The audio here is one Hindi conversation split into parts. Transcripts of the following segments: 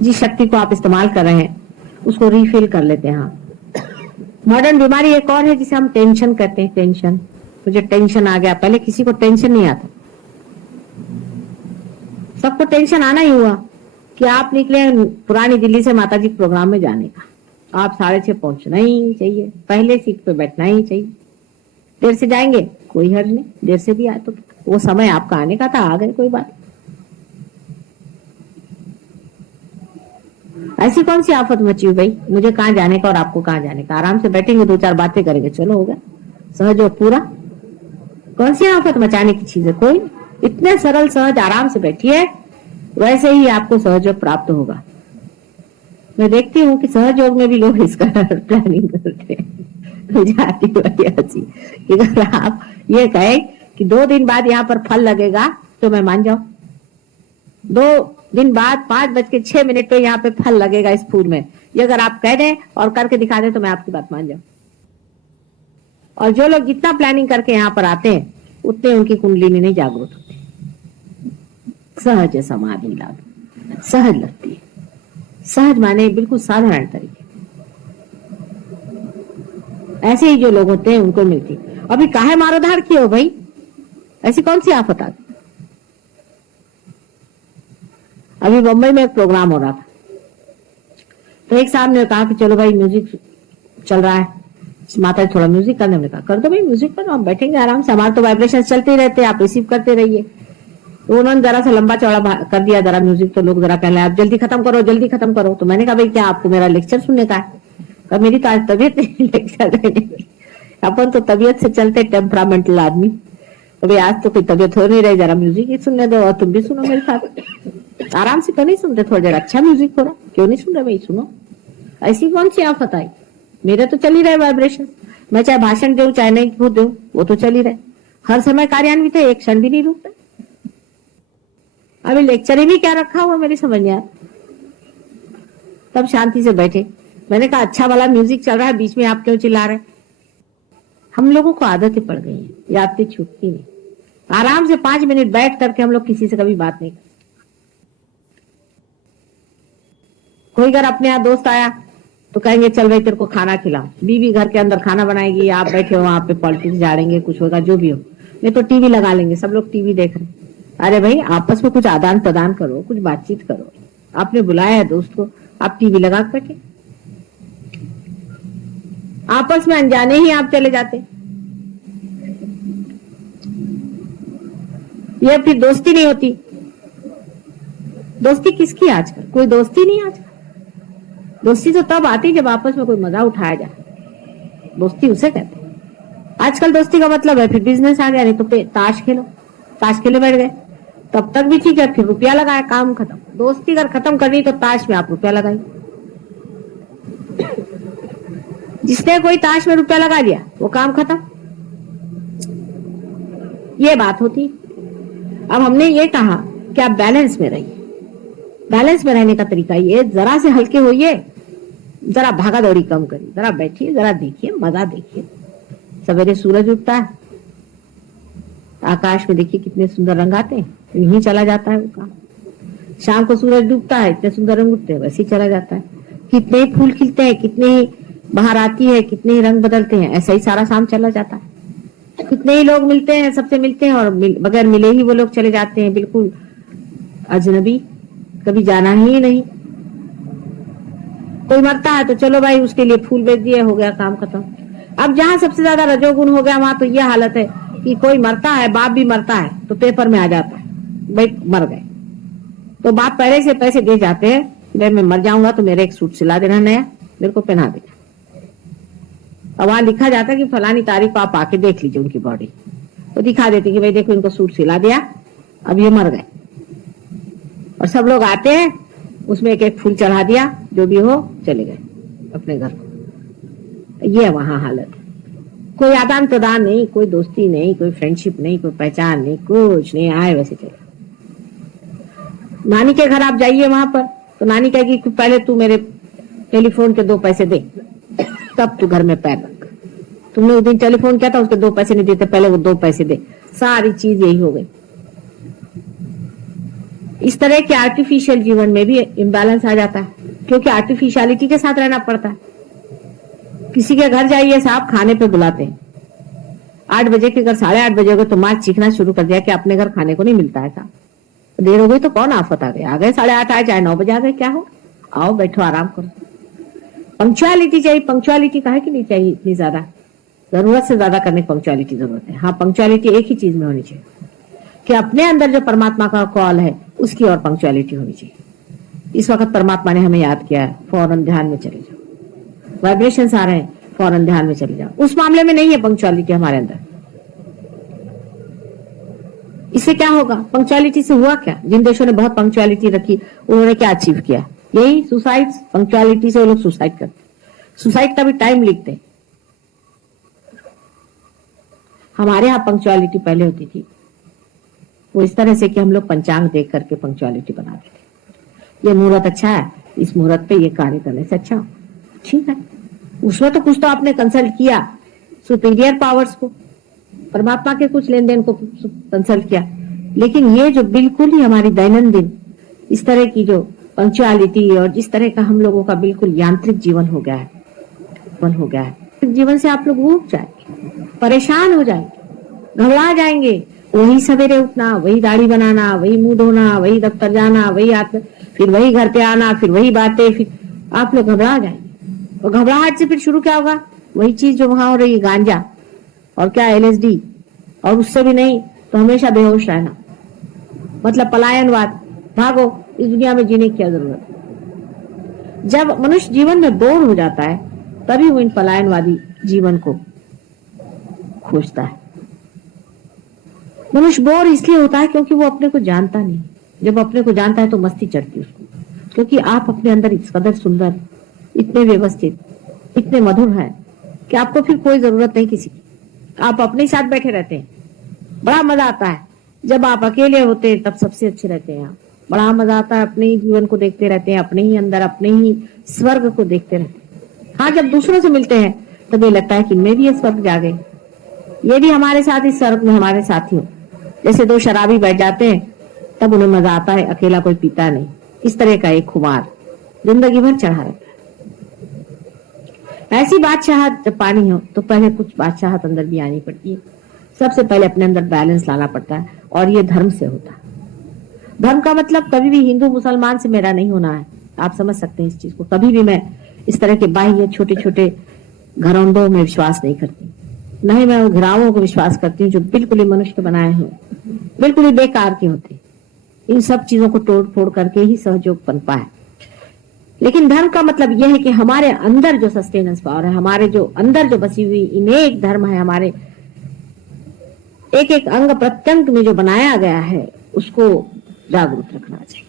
जिस शक्ति को आप इस्तेमाल कर रहे हैं उसको रिफिल कर लेते हैं। हाँ, मॉडर्न बीमारी एक और है जिसे हम टेंशन कहते हैं। टेंशन, मुझे टेंशन आ गया। पहले किसी को टेंशन नहीं आता, सबको टेंशन आना ही हुआ कि आप निकले पुरानी दिल्ली से माता जी प्रोग्राम में जाने का, आप 6:30 पहुंचना ही चाहिए, पहले सीट पे बैठना ही चाहिए। देर से जाएंगे कोई हर्ज नहीं, देर से भी आए तो वो समय आपका आने का था, आ गए, कोई बात। ऐसी कौन सी आफत मची हुई भाई, मुझे कहाँ जाने का और आपको कहाँ जाने का। आराम से बैठेंगे, 2-4 बातें करेंगे, चलो हो गया सहज और पूरा। कौन सी आफत मचाने की चीज है, कोई। इतने सरल सहज आराम से बैठिए, वैसे ही आपको सहयोग प्राप्त होगा। मैं देखती हूँ कि सहज योग में भी लोग इसका प्लानिंग करते हैं। जाती हंसी। अगर आप ये कहें कि 2 दिन बाद यहाँ पर फल लगेगा तो मैं मान जाऊं। 2 दिन बाद 5:06 पे यहाँ पे फल लगेगा इस फूल में, ये अगर आप कह दें और करके दिखा दें तो मैं आपकी बात मान जाऊं। और जो लोग जितना प्लानिंग करके यहाँ पर आते हैं उतने उनकी कुंडली नहीं जागृत होती। सहज समाधि लाभ, सहज लगती है। सहज माने बिल्कुल साधारण तरीके, ऐसे ही जो लोग होते हैं उनको मिलती। अभी काहे मारो धाड़ किए हो भाई, ऐसी कौन सी आफत आ गई। अभी मुंबई में एक प्रोग्राम हो रहा था, तो एक साहब ने कहा कि चलो भाई म्यूजिक चल रहा है, माता जी थोड़ा म्यूजिक करने में कहा कर दो भाई, म्यूजिक पर हम बैठेंगे आराम से, हमारे तो वाइब्रेशन चलते ही रहते हैं, आप रिसीव करते रहिए। तो उन्होंने जरा सा लंबा चौड़ा कर दिया जरा म्यूजिक, तो लोग जरा कहने आप जल्दी खत्म करो जल्दी खत्म करो। तो मैंने कहा भाई क्या आपको मेरा लेक्चर सुनने का है। और मेरी तो आज तबीयत नहीं लेक्चर देने की। अपन तो तबीयत से चलते टेम्परामेंटल आदमी, तो भाई आज तो कोई तबीयत हो नहीं रही, जरा म्यूजिक ही सुनने दो और तुम भी सुनो मेरे साथ। आराम से क्यों नहीं सुनते, थोड़ा देर अच्छा म्यूजिक हो रहा, क्यों नहीं सुन रहे भाई, सुनो। ऐसी कौन सी आफत आई, मेरे तो चल ही रहे वाइब्रेशन। मैं चाहे भाषण दूं चाहे नहीं दूं, वो तो चल ही रहे, हर समय कार्यान्वित है, एक क्षण भी नहीं रुकता। अभी लेक्चर ही भी क्या रखा हुआ मेरी समझ में आया। तब शांति से बैठे, मैंने कहा अच्छा वाला म्यूजिक चल रहा है, बीच में आप क्यों चिल्ला रहे। हम लोगों को आदतें पड़ गई हैं, ये आदतें छूटती नहीं। आराम से 5 मिनट बैठ करके हम लोग किसी से कभी बात नहीं करते। कोई अगर अपने यहाँ दोस्त आया तो कहेंगे चल भाई तेरे को खाना खिलाओ, बीवी घर के अंदर खाना बनाएगी, आप बैठे हो वहां पे पॉलिटिक्स झाड़ेंगे, कुछ होगा जो भी हो, नहीं तो टीवी लगा लेंगे, सब लोग टीवी देख रहे हैं। अरे भाई आपस में कुछ आदान प्रदान करो, कुछ बातचीत करो। आपने बुलाया है दोस्त को, आप टीवी लगा कर बैठे, आपस में अनजाने ही आप चले जाते। ये फिर दोस्ती नहीं होती। दोस्ती किसकी आजकल, कोई दोस्ती नहीं आजकल। दोस्ती तो तब आती जब आपस में कोई मजा उठाया जाए, दोस्ती उसे कहते हैं। आजकल दोस्ती का मतलब है फिर बिजनेस आ गया, नहीं तो ताश खेलो, ताश खेले बैठ गए, तब तक भी ठीक है, फिर रुपया लगाया, काम खत्म। दोस्ती अगर खत्म करनी तो ताश में आप रुपया लगाइए। जिसने कोई ताश में रुपया लगा लिया वो काम खत्म, ये बात होती। अब हमने ये कहा कि आप बैलेंस में रहिए। बैलेंस में रहने का तरीका ये, जरा से हल्के होइए, जरा भागा दौड़ी कम करिए, जरा बैठिए, जरा देखिए, मजा देखिए। सवेरे सूरज उगता है, आकाश में देखिए कितने सुंदर रंग आते हैं, यही चला जाता है वो काम। शाम को सूरज डूबता है, इतने सुंदर रंग उठते हैं, वैसे ही चला जाता है। कितने ही फूल खिलते हैं, कितने ही बाहर आती है, कितने ही रंग बदलते हैं, ऐसा ही सारा शाम चला जाता है। कितने ही लोग मिलते हैं, सबसे मिलते हैं और बगैर मिले ही वो लोग चले जाते हैं, बिल्कुल अजनबी, कभी जाना ही नहीं। कोई मरता है तो चलो भाई उसके लिए फूल बेच दिए, हो गया काम खत्म। अब जहां सबसे ज्यादा रजोगुण हो गया वहां तो यह हालत है कि कोई मरता है, बाप भी मरता है तो पेपर में आ जाता है भाई मर गए, तो बाप पहले से पैसे दे जाते हैं, मैं मर जाऊंगा तो मेरे एक सूट सिला देना नया, मेरे को पहना देना। और वहां लिखा जाता है कि फलानी तारीख को आप आके देख लीजिए उनकी बॉडी, तो दिखा देती कि भाई देखो इनको सूट सिला दिया, अब ये मर गए। और सब लोग आते हैं, उसमें एक एक फूल चढ़ा दिया, जो भी हो चले गए अपने घर को। ये वहां हालत, कोई आदान प्रदान नहीं, कोई दोस्ती नहीं, कोई फ्रेंडशिप नहीं, कोई पहचान नहीं, कुछ नहीं, आए वैसे चले। नानी के घर आप जाइए वहां पर तो नानी कहेगी कि पहले तू मेरे टेलीफोन के 2 पैसे दे, तब तू घर में पैर रख। तुमने उस दिन टेलीफोन किया था, उसके 2 पैसे नहीं देते, पहले वो 2 पैसे दे। सारी चीज यही हो गई। इस तरह के आर्टिफिशियल जीवन में भी इम्बैलेंस आ जाता है, क्योंकि आर्टिफिशियलिटी के साथ रहना पड़ता है। किसी के घर जाइए, साहब खाने पे बुलाते हैं 8 बजे के घर 8:30 बजे हो गए तो माँ चीखना शुरू कर दिया कि अपने घर खाने को नहीं मिलता है साहब, देर हो गई तो कौन आफत आ गई, आ गए 8:30 आए चाहे 9 बजे आ गए, क्या हो, आओ बैठो आराम करो। पंक्चुअलिटी चाहिए, पंक्चुअलिटी काहे की नहीं चाहिए इतनी ज्यादा, जरूरत से ज्यादा करने पंक्चुअलिटी जरूरत है। हाँ, पंक्चुअलिटी एक ही चीज में होनी चाहिए कि अपने अंदर जो परमात्मा का कॉल है उसकी और पंक्चुअलिटी होनी चाहिए। इस वक्त परमात्मा ने हमें याद किया है, फौरन ध्यान में चले जाओ, वाइब्रेशंस आ रहे हैं, फौरन ध्यान में चले जाओ। उस मामले में नहीं है पंक्चुअलिटी हमारे अंदर। इससे क्या होगा, पंक्चुअलिटी से हुआ क्या, जिन देशों ने बहुत पंक्चुअलिटी रखी उन्होंने क्या अचीव किया, यही सुसाइड, पंक्चुअलिटी से वो लोग सुसाइड करते, सुसाइड का भी टाइम लिखते। हमारे यहाँ पंक्चुअलिटी पहले होती थी वो इस तरह से कि हम लोग पंचांग देख करके पंक्चुअलिटी बनाते थे, ये मुहूर्त अच्छा है, इस मुहूर्त पे ये कार्य करने से अच्छा, ठीक है। उसमें तो कुछ तो आपने कंसल्ट किया सुपीरियर पावर्स को, परमात्मा के कुछ लेन देन को कंसल्ट किया, लेकिन ये जो बिल्कुल ही हमारी दैनंदिन इस तरह की जो पंक्चुअलिटी और जिस तरह का हम लोगों का बिल्कुल यांत्रिक जीवन हो गया है, जीवन से आप लोग ऊब जाएंगे, परेशान हो जाएंगे, घबरा जाएंगे। वही सवेरे उठना, वही दाढ़ी बनाना, वही मुंह धोना, वही दफ्तर जाना, वही फिर वही घर पे आना, फिर वही बातें, फिर आप लोग घबरा जाएंगे। और घबराहट से फिर शुरू क्या होगा, वही चीज जो वहां हो रही है, गांजा और क्या LSD, और उससे भी नहीं तो हमेशा बेहोश रहना, मतलब पलायनवाद, भागो, इस दुनिया में जीने की क्या जरूरत है। जब मनुष्य जीवन में बोर हो जाता है तभी वो इन पलायनवादी जीवन को खोजता है। मनुष्य बोर इसलिए होता है क्योंकि वो अपने को जानता नहीं, जब अपने को जानता है तो मस्ती चढ़ती उसको, क्योंकि आप अपने अंदर इस कदर सुंदर, इतने व्यवस्थित, इतने मधुर हैं कि आपको फिर कोई जरूरत नहीं किसी की, आप अपने साथ बैठे रहते हैं। बड़ा मजा आता है जब आप अकेले होते हैं, तब सबसे अच्छे रहते हैं आप, बड़ा मजा आता है, अपने ही जीवन को देखते रहते हैं, अपने ही अंदर अपने ही स्वर्ग को देखते रहते हैं। हाँ, जब दूसरों से मिलते हैं तब ये लगता है कि मैं भी ये स्वर्ग जागे, ये भी हमारे साथ इस स्वर्ग में हमारे साथी हो। जैसे दो शराबी बैठ जाते हैं तब उन्हें मजा आता है, अकेला कोई पीता नहीं, इस तरह का एक खुमार जिंदगी भर चढ़ा रहता है। ऐसी बादशाहत जब पानी हो तो पहले कुछ बादशाहत अंदर भी आनी पड़ती है। सबसे पहले अपने अंदर बैलेंस लाना पड़ता है, और ये धर्म से होता है। धर्म का मतलब कभी भी हिंदू मुसलमान से मेरा नहीं होना है, आप समझ सकते हैं इस चीज को। कभी भी मैं इस तरह के बाह्य छोटे छोटे घरौंदों में विश्वास नहीं करती, न ही मैं घिरावों को विश्वास करती हूँ जो बिल्कुल ही मनुष्य के बनाए हैं, बिल्कुल ही बेकार के होते। इन सब चीजों को तोड़ फोड़ करके ही सहयोग बन पाए। लेकिन धर्म का मतलब यह है कि हमारे अंदर जो सस्टेनेंस पावर है, हमारे जो अंदर जो बसी हुई इनेक धर्म है, हमारे एक एक अंग प्रत्यंग में जो बनाया गया है, उसको जागरूक रखना चाहिए।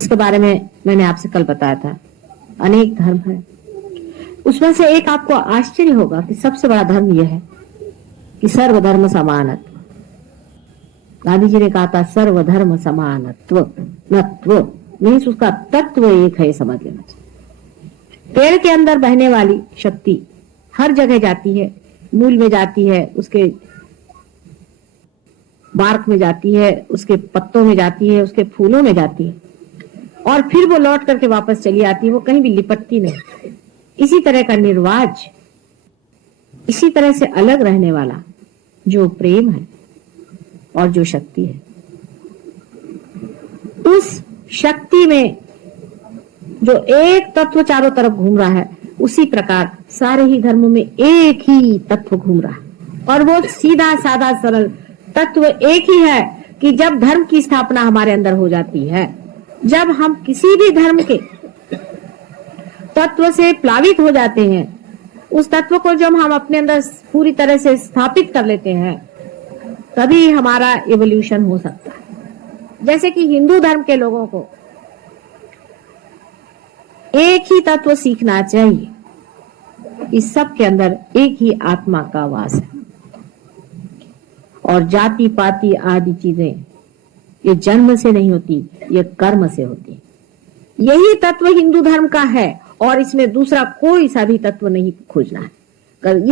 इसके बारे में मैंने आपसे कल बताया था, अनेक धर्म है, उसमें से एक आपको आश्चर्य होगा कि सबसे बड़ा धर्म यह है कि सर्वधर्म समानत्व। गांधी जी ने कहा था सर्वधर्म समानत्व, नत्व मीन्स उसका तत्व एक है, समझ लेना चाहिए। पेड़ के अंदर बहने वाली शक्ति हर जगह जाती है, मूल में जाती है, उसके बार्क में जाती है, उसके पत्तों में जाती है, उसके फूलों में जाती है, और फिर वो लौट करके वापस चली आती है, वो कहीं भी लिपटती नहीं। इसी तरह का निर्वाज, इसी तरह से अलग रहने वाला जो प्रेम है और जो शक्ति है, उस शक्ति में जो एक तत्व चारों तरफ घूम रहा है, उसी प्रकार सारे ही धर्मों में एक ही तत्व घूम रहा है। और वो सीधा साधा सरल तत्व एक ही है कि जब धर्म की स्थापना हमारे अंदर हो जाती है, जब हम किसी भी धर्म के तत्व से प्लावित हो जाते हैं, उस तत्व को जब हम अपने अंदर पूरी तरह से स्थापित कर लेते हैं, तभी हमारा एवोल्यूशन हो सकता है। जैसे कि हिंदू धर्म के लोगों को एक ही तत्व सीखना चाहिए, इस सब के अंदर एक ही आत्मा का वास है, और जाति पाति आदि चीजें ये जन्म से नहीं होती, ये कर्म से होती। यही तत्व हिंदू धर्म का है, और इसमें दूसरा कोई सा भी तत्व नहीं खोजना है।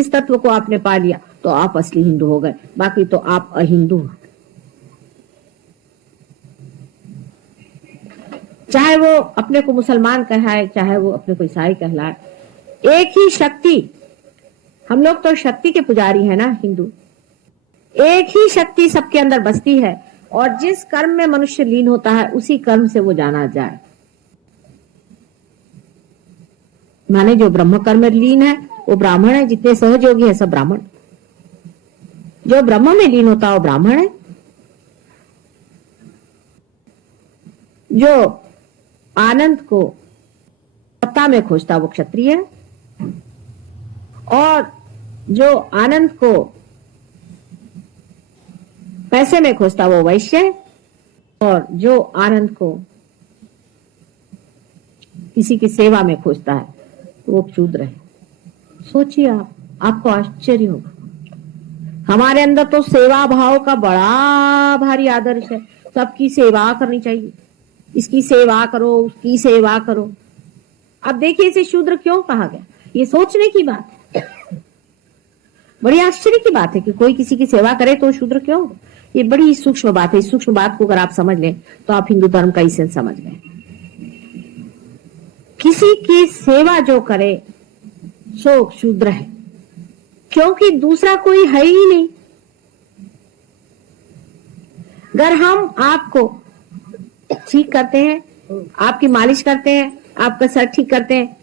इस तत्व को आपने पा लिया तो आप असली हिंदू हो गए, बाकी तो आप अहिंदू हैं। चाहे वो अपने को मुसलमान कहलाए, चाहे वो अपने को ईसाई कहलाए, एक ही शक्ति, हम लोग तो शक्ति के पुजारी है ना हिंदू, एक ही शक्ति सबके अंदर बसती है और जिस कर्म में मनुष्य लीन होता है उसी कर्म से वो जाना जाए। माने जो ब्रह्म कर्म में लीन है वो ब्राह्मण है, जितने सहयोगी है सब ब्राह्मण। जो ब्रह्म में लीन होता है वो ब्राह्मण है, जो आनंद को सत्ता में खोजता वो क्षत्रिय है, और जो आनंद को पैसे में खोजता वो वैश्य है, और जो आनंद को किसी की सेवा में खोजता है वो शूद्र है। सोचिए आप, आपको आश्चर्य होगा। हमारे अंदर तो सेवा भाव का बड़ा भारी आदर्श है, सबकी सेवा करनी चाहिए, इसकी सेवा करो, उसकी सेवा करो। अब देखिए इसे शूद्र क्यों कहा गया, ये सोचने की बात है, बड़ी आश्चर्य की बात है कि कोई किसी की सेवा करे तो शूद्र क्यों। ये बड़ी सूक्ष्म बात है, इस सूक्ष्म बात को अगर आप समझ लें तो आप हिंदू धर्म का इसे समझ गए। किसी की सेवा जो करे सो शूद्र है, क्योंकि दूसरा कोई है ही नहीं। अगर हम आपको ठीक करते हैं, आपकी मालिश करते हैं, आपका सर ठीक करते हैं,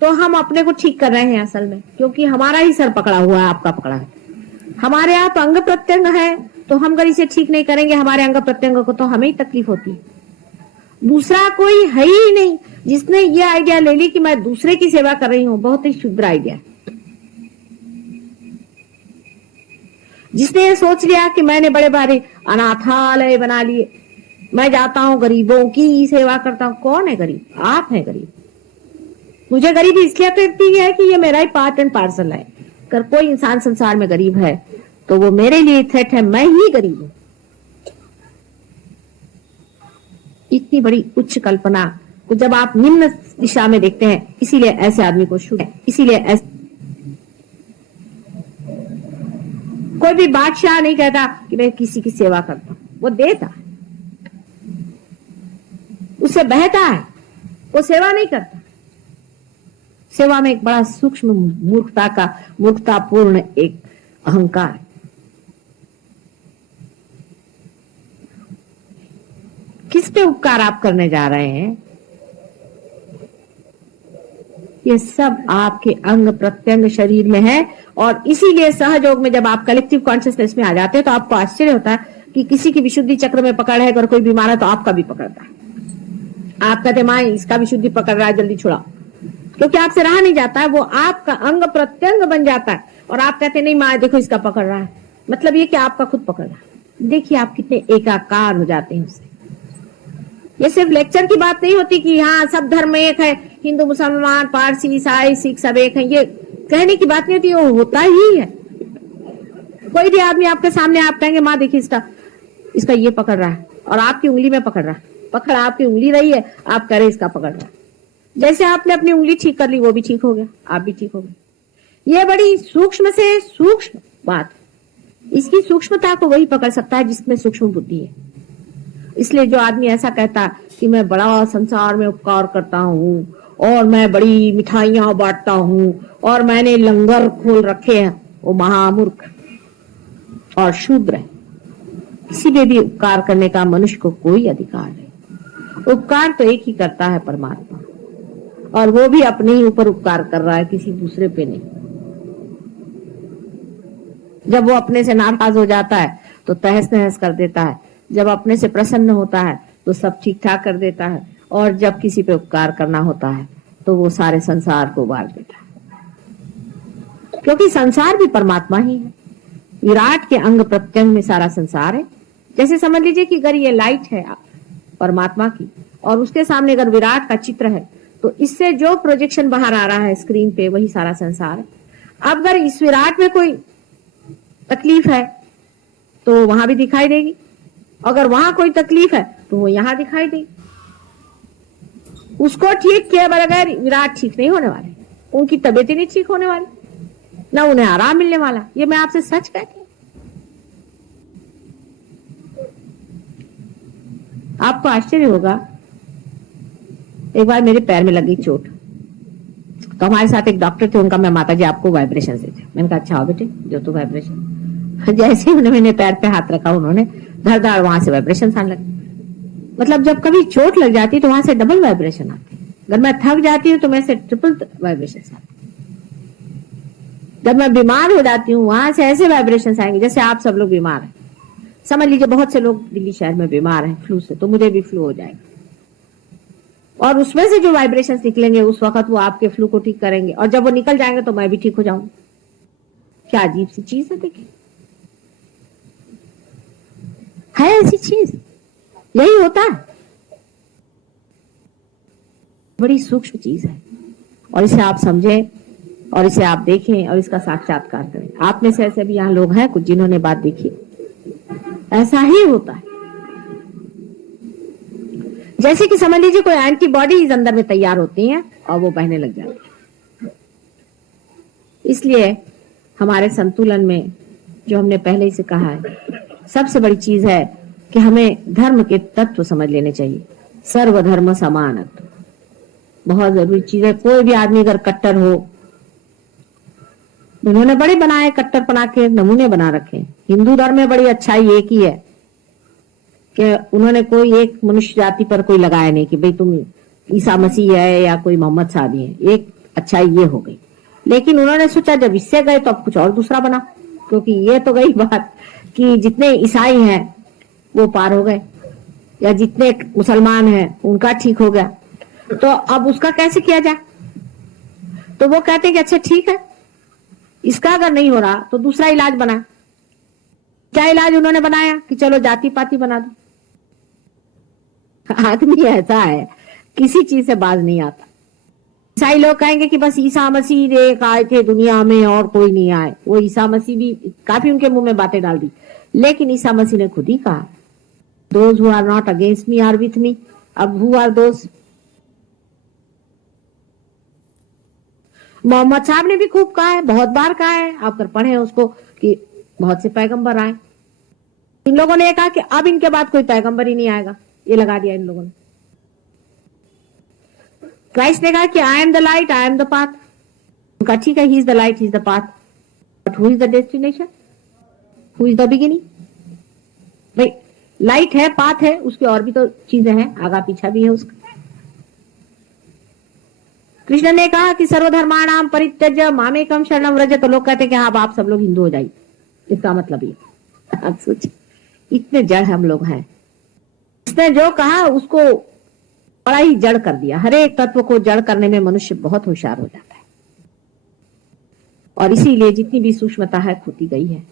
तो हम अपने को ठीक कर रहे हैं असल में, क्योंकि हमारा ही सर पकड़ा हुआ है, आपका पकड़ा है। हमारे आप अंग प्रत्यंग है, तो हम अगर इसे ठीक नहीं करेंगे हमारे अंग प्रत्यंग को, तो हमें ही तकलीफ होती है। दूसरा कोई है ही नहीं जिसने ये आइडिया ले ली कि मैं दूसरे की सेवा कर रही हूं, बहुत ही शुद्र आइडिया। जिसने ये सोच लिया कि मैंने बड़े बड़े अनाथालय बना लिए, मैं जाता हूं गरीबों की सेवा करता हूं। कौन है गरीब? आप हैं गरीब। मुझे गरीबी इसलिए कहती है कि ये मेरा ही पार्ट एंड पार्सल है। अगर कोई इंसान संसार में गरीब है तो वो मेरे लिए थ्रेट है, मैं ही गरीब हूं। इतनी बड़ी उच्च कल्पना को जब आप निम्न दिशा में देखते हैं, इसीलिए ऐसे आदमी को शुद्ध, इसीलिए ऐसे कोई भी बादशाह नहीं कहता कि मैं किसी की सेवा करता हूं, वो देता है, उसे बहता है, वो सेवा नहीं करता। सेवा में एक बड़ा सूक्ष्म मूर्खतापूर्ण एक अहंकार है। किस पे उपकार आप करने जा रहे हैं? ये सब आपके अंग प्रत्यंग शरीर में है, और इसीलिए सहयोग में जब आप कलेक्टिव कॉन्शियसनेस में आ जाते हैं तो आपको आश्चर्य होता है कि किसी की विशुद्धि चक्र में पकड़ है, अगर कोई बीमार है तो आपका भी पकड़ता है। आप कहते माँ इसका विशुद्धि पकड़ रहा है, जल्दी छुड़ाओ, क्योंकि आपसे रहा नहीं जाता है, वो आपका अंग प्रत्यंग बन जाता है। और आप कहते नहीं माँ देखो इसका पकड़ रहा है, मतलब ये कि आपका खुद पकड़ रहा है। देखिए आप कितने एकाकार हो जाते हैं उससे। ये सिर्फ लेक्चर की बात नहीं होती कि हाँ सब धर्म एक है, हिंदू मुसलमान पारसी ईसाई सिख सब एक है, ये कहने की बात नहीं होती, वो होता ही है। कोई भी आदमी आपके सामने, आप कहेंगे माँ देखिए इसका ये पकड़ रहा है, और आपकी उंगली में पकड़ रहा है, पकड़ आपकी उंगली रही है, आप कह रहे इसका पकड़ रहा है। जैसे आपने अपनी उंगली ठीक कर ली, वो भी ठीक हो गया, आप भी ठीक हो गए। ये बड़ी सूक्ष्म से सूक्ष्म बात, इसकी सूक्ष्मता को वही पकड़ सकता है जिसमें सूक्ष्म बुद्धि है। इसलिए जो आदमी ऐसा कहता कि मैं बड़ा संसार में उपकार करता हूँ, और मैं बड़ी मिठाइयां बांटता हूँ, और मैंने लंगर खोल रखे हैं, वो महामूर्ख और शूद्र है। किसी पे भी उपकार करने का मनुष्य को कोई अधिकार नहीं। उपकार तो एक ही करता है, परमात्मा, और वो भी अपने ही ऊपर उपकार कर रहा है, किसी दूसरे पे नहीं। जब वो अपने से नाराज हो जाता है तो तहस नहस कर देता है, जब अपने से प्रसन्न होता है तो सब ठीक ठाक कर देता है, और जब किसी पे उपकार करना होता है तो वो सारे संसार को उबार देता है। क्योंकि संसार भी परमात्मा ही है, विराट के अंग प्रत्यंग में सारा संसार है। जैसे समझ लीजिए कि अगर ये लाइट है परमात्मा की, और उसके सामने अगर विराट का चित्र है, तो इससे जो प्रोजेक्शन बाहर आ रहा है स्क्रीन पे, वही सारा संसार है। अब अगर इस विराट में कोई तकलीफ है तो वहां भी दिखाई देगी, अगर वहां कोई तकलीफ है तो वो यहां दिखाई देगी। उसको ठीक किए बगैर विराट ठीक नहीं होने वाले, उनकी तबीयत ही नहीं ठीक होने वाली, ना उन्हें आराम मिलने वाला। ये मैं आपसे सच कहती हूं। आपको आश्चर्य होगा एक बार मेरे पैर में लगी चोट, तो हमारे साथ एक डॉक्टर थे, उनका मैं माता जी आपको वाइब्रेशन से थे। मैंने कहा अच्छा आओ बेटे जो तो वाइब्रेशन। जैसे ही मैंने पैर पे हाथ रखा उन्होंने धड़ धड़ वहां से वाइब्रेशन आने लगे। मतलब जब कभी चोट लग जाती तो वहां से डबल वाइब्रेशन आती है, अगर मैं थक जाती हूँ तो मैं से ट्रिपल वाइब्रेशन आती है, जब मैं बीमार हो जाती हूँ वहां से ऐसे वाइब्रेशन आएंगे जैसे आप सब लोग बीमार हैं। समझ लीजिए बहुत से लोग दिल्ली शहर में बीमार हैं फ्लू से, तो मुझे भी फ्लू हो जाएगा, और उसमें से जो वाइब्रेशंस निकलेंगे उस वक्त वो आपके फ्लू को ठीक करेंगे, और जब वो निकल जाएंगे तो मैं भी ठीक हो जाऊंगी। क्या अजीब सी चीज है, देखिए है ऐसी चीज, यही होता है, बड़ी सूक्ष्म चीज है, और इसे आप समझें और इसे आप देखें और इसका साक्षात्कार करें। आप में से ऐसे भी यहाँ लोग हैं कुछ जिन्होंने बात देखी, ऐसा ही होता है। जैसे कि समझ लीजिए कोई एंटीबॉडीज अंदर में तैयार होती हैं और वो बहने लग जाती है। इसलिए हमारे संतुलन में जो हमने पहले से कहा है, सबसे बड़ी चीज है कि हमें धर्म के तत्व समझ लेने चाहिए। सर्वधर्म समानत्व बहुत जरूरी चीज है। कोई भी आदमी अगर कट्टर हो, उन्होंने बड़े बनाए कट्टरपना के नमूने बना रखे। हिंदू धर्म में बड़ी अच्छाई एक ही है कि उन्होंने कोई एक मनुष्य जाति पर कोई लगाया नहीं कि भाई तुम ईसा मसीह है या कोई मोहम्मद साहब है। एक अच्छाई ये हो गई, लेकिन उन्होंने सोचा जब इससे गए तो अब कुछ और दूसरा बना, क्योंकि ये तो गई बात कि जितने ईसाई हैं वो पार हो गए, या जितने मुसलमान हैं उनका ठीक हो गया, तो अब उसका कैसे किया जाए। तो वो कहते हैं कि अच्छा ठीक है, इसका अगर नहीं हो रहा तो दूसरा इलाज बना। क्या इलाज उन्होंने बनाया कि चलो जाति पाति बना दो। आदमी ऐसा है किसी चीज से बाज नहीं आता। ईसाई लोग कहेंगे कि बस ईसा मसीह एक आए थे दुनिया में और कोई नहीं आए। वो ईसा मसीह भी काफी उनके मुंह में बातें डाल दी, लेकिन ईसा मसीह ने खुद ही कहा those who are not against me are with me. अब हु आर दोज? मोहम्मद साहब ने भी खूब कहा है, बहुत बार कहा है, आप कर पढ़े उसको कि बहुत से पैगंबर आए। इन लोगों ने कहा कि अब इनके बाद कोई पैगंबर ही नहीं आएगा, ये लगा दिया इन लोगों ने। क्राइस्ट ने कहा कि I am the light, I am the path. उनका ठीक है, he is the light, he is the path, but who is the destination, who is the beginning? भाई लाइट है, पाथ है, उसकी और भी तो चीजें हैं, आगा पीछा भी है उसका। कृष्ण ने कहा कि सर्वधर्माणाम परित्यज्य मामेकम शरणम व्रज। तो लोग कहते हैं कि हाँ आप सब लोग हिंदू हो जाइए, इसका मतलब ये। आप सोचिए इतने जड़ हम लोग हैं, इसने जो कहा उसको बड़ा ही जड़ कर दिया। हर एक तत्व को जड़ करने में मनुष्य बहुत होशियार हो जाता है, और इसीलिए जितनी भी सूक्ष्मता है खोती गई है।